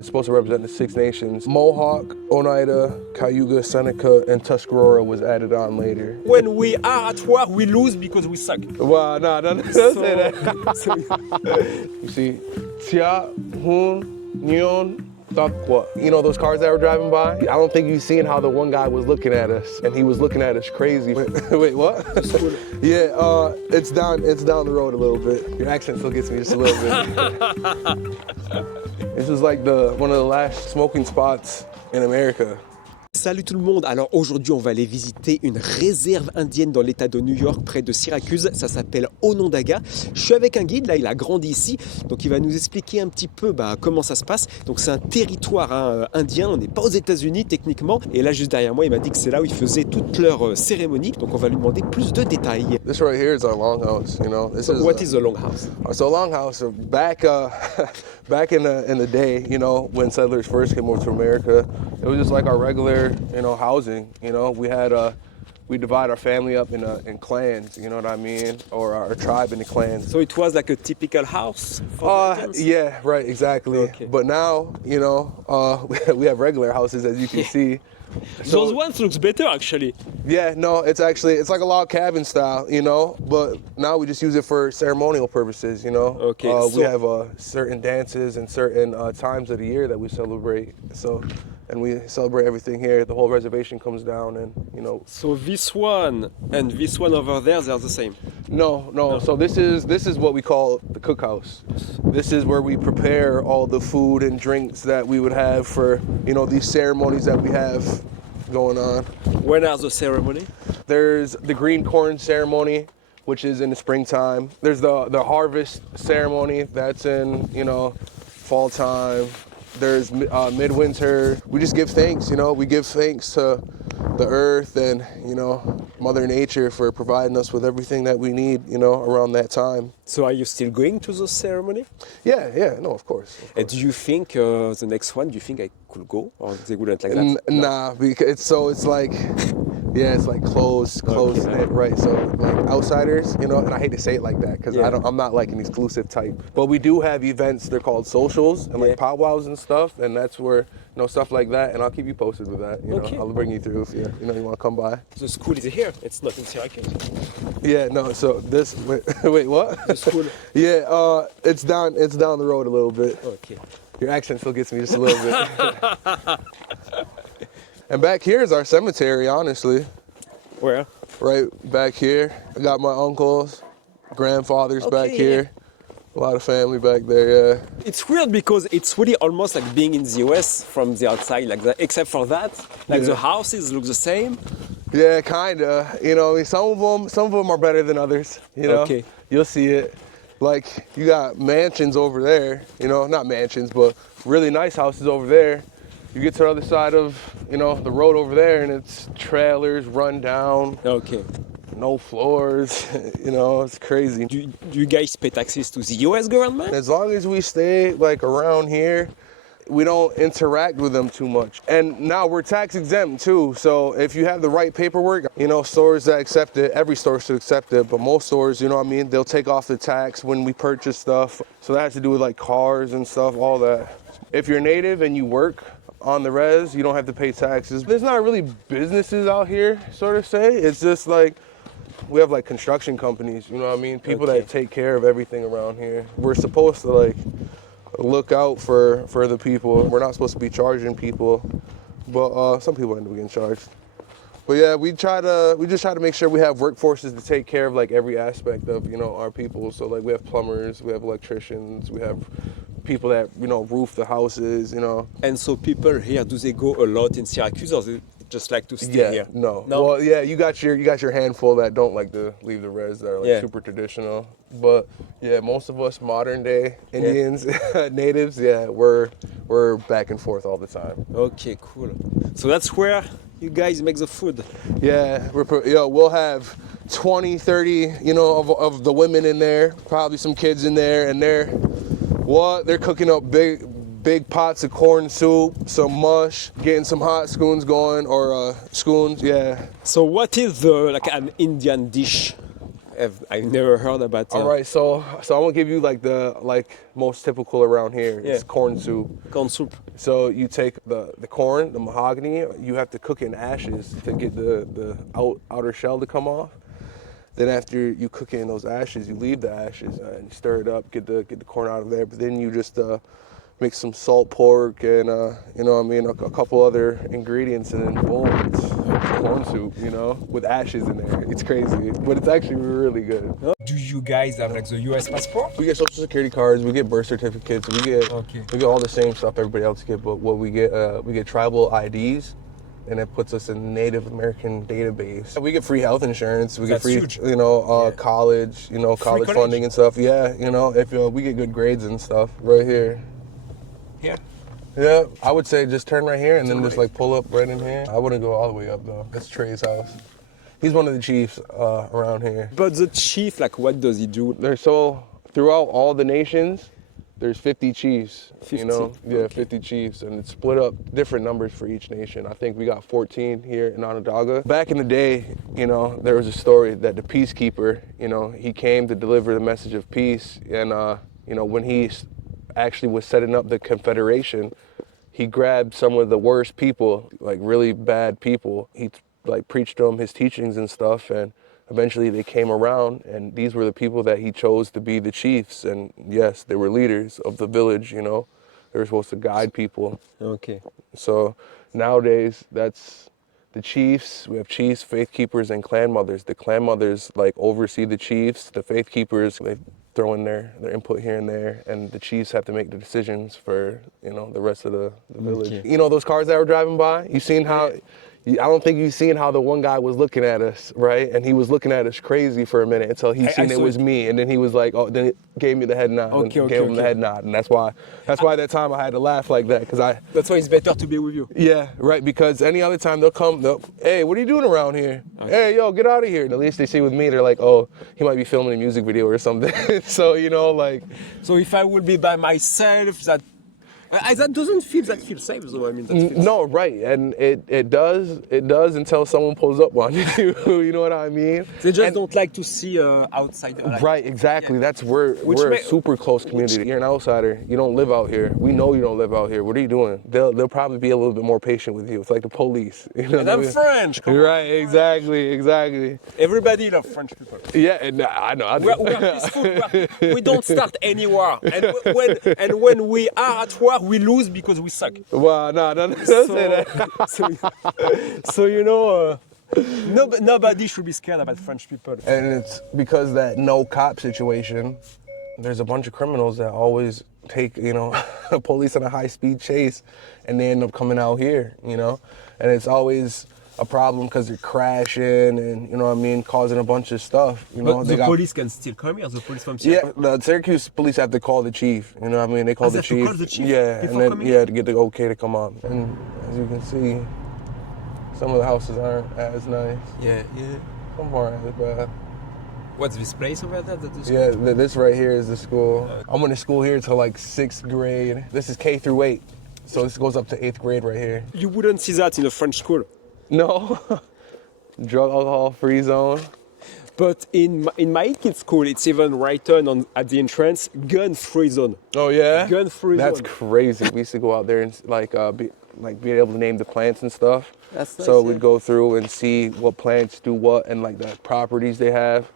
It's supposed to represent the 6 nations. Mohawk, Oneida, Cayuga, Seneca, and Tuscarora was added on later. When we are at war, we lose because we suck. Well, no, don't say that. You see, Tia, Hun, Nyon, Takwa. You know those cars that were driving by? I don't think you've seen how the one guy was looking at us, and he was looking at us crazy. Wait, what? Yeah, it's down the road a little bit. Your accent still gets me just a little bit. This is like one of the last smoking spots in America. Salut tout le monde, alors aujourd'hui on va aller visiter une réserve indienne dans l'état de New York près de Syracuse, ça s'appelle Onondaga. Je suis avec un guide, là il a grandi ici, donc il va nous expliquer un petit peu comment ça se passe. Donc c'est un territoire indien, on n'est pas aux États-Unis techniquement, et là juste derrière moi il m'a dit que c'est là où ils faisaient toutes leurs cérémonies, donc on va lui demander plus de détails. This right here is our longhouse, you know. What is a longhouse? So a longhouse, back in the day, you know, when settlers first came over to America, it was just like our regular, you know, housing. You know, we divide our family up in clans, you know what I mean, or our tribe into clans. So it was like a typical house for Indians? Yeah, right, exactly. Okay. But now, you know, we have regular houses, as you can see. So, those ones looks better actually. Yeah, no, it's like a log cabin style, you know, but now we just use it for ceremonial purposes, you know. Okay. We have certain dances and certain times of the year that we celebrate. And we celebrate everything here. The whole reservation comes down, and you know. So this one and this one over there, they're the same? No. So this is what we call the cookhouse. This is where we prepare all the food and drinks that we would have for, you know, these ceremonies that we have going on. When are the ceremony? There's the green corn ceremony, which is in the springtime. There's the harvest ceremony, that's in, you know, fall time. There's midwinter. We just give thanks, you know. We give thanks to the earth and, you know, Mother Nature for providing us with everything that we need, you know, around that time. So are you still going to the ceremony? Yeah, no, of course. And do you think the next one, do you think I could go? Or they wouldn't like that? Nah, because it's like, yeah, it's like closed Okay. right? So like outsiders, you know, and I hate to say it like that because I'm not like an exclusive type. But we do have events. They're called socials and like powwows and stuff, and that's where, you know, stuff like that. And I'll keep you posted with that. You know, I'll bring you through if you want to come by. The school is here. It's not in Syracuse. Yeah, no. So this wait what? The school. Yeah, it's down the road a little bit. Okay. Your accent still gets me just a little bit. And back here is our cemetery, honestly. Where? Right back here. I got my uncles, grandfathers back here. A lot of family back there, yeah. It's weird because it's really almost like being in the US from the outside, like that. Except for that, like the houses look the same. Yeah, kinda. You know, I mean, some of them are better than others. You know, You'll see it. Like you got mansions over there. You know, not mansions, but really nice houses over there. You get to the other side of, you know, the road over there, and it's trailers run down. Okay. No floors, you know, it's crazy. Do you guys pay taxes to the US government? As long as we stay like around here, we don't interact with them too much. And now we're tax exempt too, so if you have the right paperwork, you know, stores that accept it, every store should accept it, but most stores, you know what I mean, they'll take off the tax when we purchase stuff. So that has to do with like cars and stuff, all that. If you're native and you work on the res, you don't have to pay taxes. There's not really businesses out here, sort of say. It's just like, we have like construction companies, you know what I mean? People that take care of everything around here. We're supposed to like look out for the people. We're not supposed to be charging people, but some people end up getting charged. But yeah, we just try to make sure we have workforces to take care of like every aspect of, you know, our people. So like we have plumbers, we have electricians, we have people that, you know, roof the houses, you know. And so people here, do they go a lot in Syracuse or they just like to stay here? No. Well, yeah, you got your handful that don't like to leave the res, that are like super traditional. But yeah, most of us modern day Indians, natives, we're back and forth all the time. Okay, cool. So that's where you guys make the food? Yeah, we'll have 20, 30, you know, of the women in there, probably some kids in there, and they're cooking up big pots of corn soup, some mush, getting some hot scones going, or scones, yeah. So what is like an Indian dish? I've never heard about. All right, so I'm gonna give you like the most typical around here. Yeah. It's corn soup. Corn soup. So you take the corn, the mahogany. You have to cook it in ashes to get the outer shell to come off. Then after you cook it in those ashes, you leave the ashes and you stir it up, get the corn out of there. But then you just mix some salt pork and you know what I mean, a couple other ingredients, and then boom, it's corn soup, you know, with ashes in there. It's crazy, but it's actually really good. Do you guys have like the US passport? We get social security cards, we get birth certificates, we get all the same stuff everybody else get, but what we get tribal IDs. And it puts us in the Native American database. We get free health insurance. We get free, huge. you know, college, you know, college funding and stuff. Yeah, you know, if we get good grades and stuff right here. Here? Yeah, I would say just turn right here and then just like pull up right in here. I wouldn't go all the way up though. That's Trey's house. He's one of the chiefs around here. But the chief, like, what does he do? So throughout all the nations, there's 50 chiefs, 50? You know? Yeah, Okay. 50 chiefs, and it's split up different numbers for each nation. I think we got 14 here in Onondaga. Back in the day, you know, there was a story that the peacekeeper, you know, he came to deliver the message of peace, and, you know, when he actually was setting up the Confederation, he grabbed some of the worst people, like really bad people. He like preached them his teachings and stuff, and eventually they came around, and these were the people that he chose to be the chiefs. And yes, they were leaders of the village, you know. They were supposed to guide people. Okay. So nowadays, that's the chiefs. We have chiefs, faith keepers, and clan mothers. The clan mothers like oversee the chiefs. The faith keepers, they throw in their input here and there, and the chiefs have to make the decisions for, you know, the rest of the village. Okay. You know those cars that were driving by? You seen how? I don't think you've seen how the one guy was looking at us, right? And he was looking at us crazy for a minute until he seen it was me, and then he was like, "Oh," then it gave me the head nod, and gave him the head nod, and that's why that time I had to laugh like that, because That's why it's better to be with you. yeah, right, because any other time they'll come, hey, what are you doing around here? Okay. Hey, yo, get out of here. And at least they see with me, they're like, oh, he might be filming a music video or something. So, you know, like. So if I will be by myself, that doesn't feel safe though. I mean, that feels... No, right, and it does until someone pulls up on you. You know what I mean? They just don't like to see outside. Like, right, exactly. Yeah. That's we're a super close community. You're an outsider. You don't live out here. We know you don't live out here. What are you doing? They'll probably be a little bit more patient with you. It's like the police. You know and I'm French. Right, exactly. Everybody loves French people. Yeah, and I know. We're peaceful. We don't start any war. And when we are at war, we lose because we suck. Well, no, don't say that. So you know, nobody should be scared about French people. And it's because that no cop situation, there's a bunch of criminals that always take, you know, police on a high-speed chase, and they end up coming out here, you know? And it's always a problem because they're crashing and, you know what I mean, causing a bunch of stuff. You know, but the police can still come here, the police from Syracuse? Yeah, the Syracuse police have to call the chief, you know what I mean? They call the chief. Call the chief. Yeah, and then, yeah, to get the okay to come on. And as you can see, some of the houses aren't as nice. Yeah. Some aren't as bad. What's this place over there? Yeah, this right here is the school. I went to school here till like 6th grade. This is K through 8, so this goes up to 8th grade right here. You wouldn't see that in a French school. No, drug alcohol free zone. But in my kid's school, it's even written at the entrance, gun free zone. Oh yeah? Gun free zone. That's crazy. We used to go out there and be able to name the plants and stuff. That's nice, so we'd go through and see what plants do what and like the properties they have.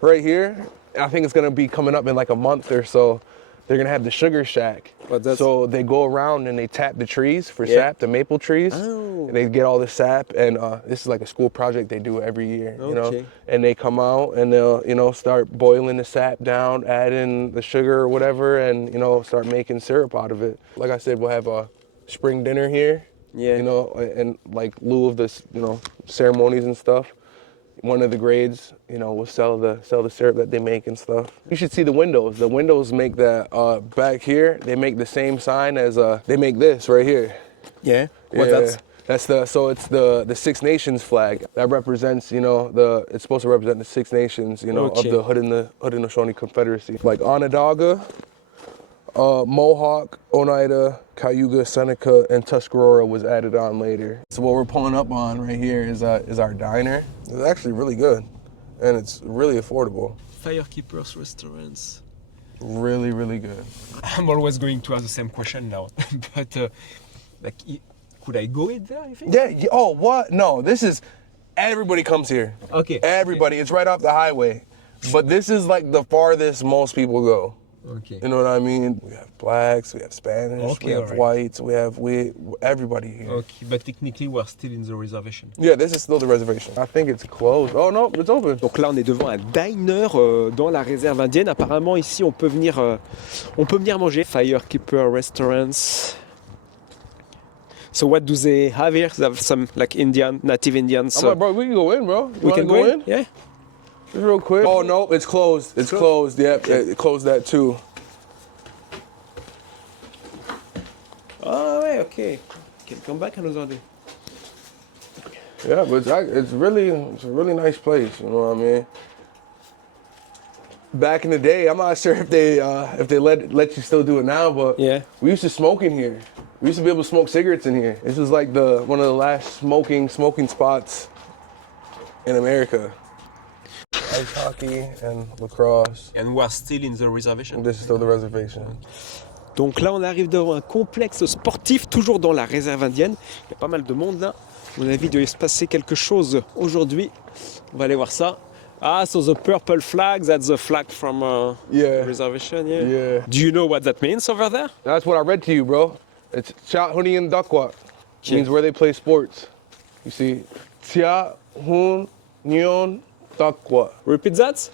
Right here, I think it's gonna be coming up in like a month or so. They're gonna have the sugar shack. So they go around and they tap the trees for sap, the maple trees. Oh. And they get all the sap, and this is like a school project they do every year, you know. And they come out and they'll, you know, start boiling the sap down, add in the sugar or whatever, and, you know, start making syrup out of it. Like I said, we'll have a spring dinner here, you know, and like lieu of this, you know, ceremonies and stuff. One of the grades, you know, will sell the syrup that they make and stuff. You should see the windows. The windows make that back here. They make the same sign as they make this right here. Yeah. What's that? That's it's the Six Nations flag that represents, you know, it's supposed to represent the Six Nations, you know, of the Haudenosaunee Confederacy. Like Onondaga, Mohawk, Oneida, Cayuga, Seneca, and Tuscarora was added on later. So what we're pulling up on right here is our diner. It's actually really good. and it's really affordable. Firekeepers restaurants. Really, really good. I'm always going to ask the same question now, but like, could I go in there? You think? Yeah. Oh, what? No, this is. Everybody comes here. Okay. Everybody. It's right off the highway, but this is like the farthest most people go. Okay. You know what I mean? We have blacks, we have Spanish, Okay, we have alright. whites, we have everybody here. Okay, but technically we're still in the reservation. Yeah, this is still the reservation. I think it's closed. Oh no, it's open. Donc là, on est devant un diner dans la réserve indienne. Apparemment, ici, on peut venir manger. Firekeeper restaurants. So what do they have here? They have some like Indian, native Indians. I'm like, bro, we can go in, bro. You we wanna can go in? Yeah. Just real quick. Oh no, it's closed. It's closed. Yep, it closed that too. Ah ouais, okay. Can come back another day. Yeah, but it's a really nice place. You know what I mean? Back in the day, I'm not sure if they let you still do it now, but Yeah. we used to smoke in here. We used to be able to smoke cigarettes in here. This was like one of the last smoking spots in America. Ice hockey and lacrosse. And we're still in the reservation. This is still the reservation. Donc là, on arrive devant un complexe sportif, toujours dans la réserve indienne. Il y a pas mal de monde là. À mon avis, il doit se passer quelque chose aujourd'hui. On va aller voir ça. Ah, so the purple flag, that's the flag from Yeah. reservation, yeah? Yeah. Do you know what that means over there? That's what I read to you, bro. It's Tia Hunian Dakwat. Okay. Means where they play sports. You see, Tia Hunian Dakwat. Repeat that?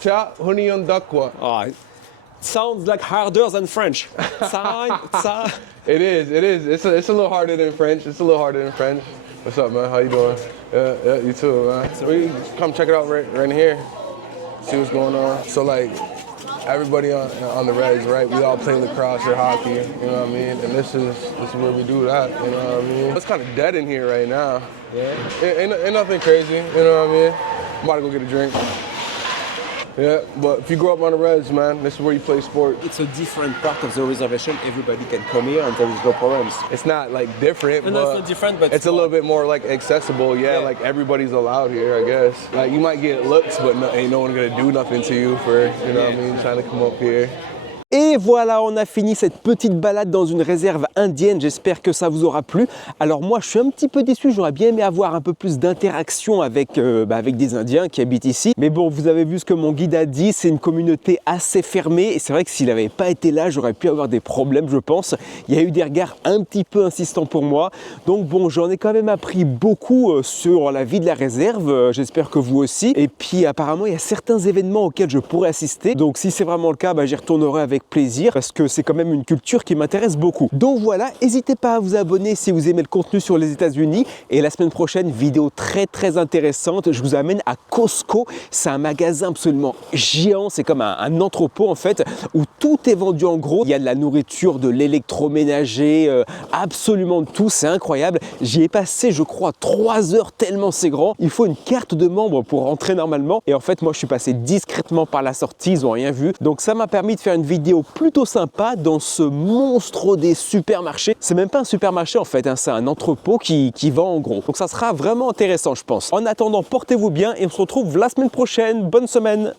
Tia Hunian Dakwat. Oh, it sounds like harder than French. It is. It's a little harder than French. What's up, man? How you doing? Yeah, you too, man. So we come check it out right in here. See what's going on. So like, everybody on the res, right? We all play lacrosse or hockey. You know what I mean? And this is where we do that. You know what I mean? It's kind of dead in here right now. Yeah. Ain't nothing crazy. You know what I mean? I'm about to go get a drink. Yeah, but if you grow up on the res, man, this is where you play sports. It's a different part of the reservation. Everybody can come here and there is no problems. It's not like different, No, but it's not different, but it's a little bit more like accessible. Yeah, Yeah. like everybody's allowed here, I guess. Like you might get looks, but ain't no one gonna do nothing to you for, you know what I mean, trying to come up here. Et voilà, on a fini cette petite balade dans une réserve indienne. J'espère que ça vous aura plu. Alors moi, je suis un petit peu déçu. J'aurais bien aimé avoir un peu plus d'interaction avec des Indiens qui habitent ici. Mais bon, vous avez vu ce que mon guide a dit. C'est une communauté assez fermée. Et c'est vrai que s'il n'avait pas été là, j'aurais pu avoir des problèmes, je pense. Il y a eu des regards un petit peu insistants pour moi. Donc bon, j'en ai quand même appris beaucoup sur la vie de la réserve. J'espère que vous aussi. Et puis apparemment, il y a certains événements auxquels je pourrais assister. Donc si c'est vraiment le cas, j'y retournerai avec plaisir parce que c'est quand même une culture qui m'intéresse beaucoup. Donc voilà, n'hésitez pas à vous abonner si vous aimez le contenu sur les États-Unis. Et la semaine prochaine, vidéo très intéressante. Je vous amène à Costco. C'est un magasin absolument géant. C'est comme un entrepôt en fait où tout est vendu en gros. Il y a de la nourriture, de l'électroménager, absolument de tout. C'est incroyable. J'y ai passé, je crois, 3 heures tellement c'est grand. Il faut une carte de membre pour rentrer normalement. Et en fait, moi, je suis passé discrètement par la sortie. Ils n'ont rien vu. Donc ça m'a permis de faire une vidéo plutôt sympa dans ce monstre des supermarchés. C'est même pas un supermarché en fait, c'est un entrepôt qui vend en gros. Donc ça sera vraiment intéressant je pense. En attendant, portez-vous bien et on se retrouve la semaine prochaine. Bonne semaine!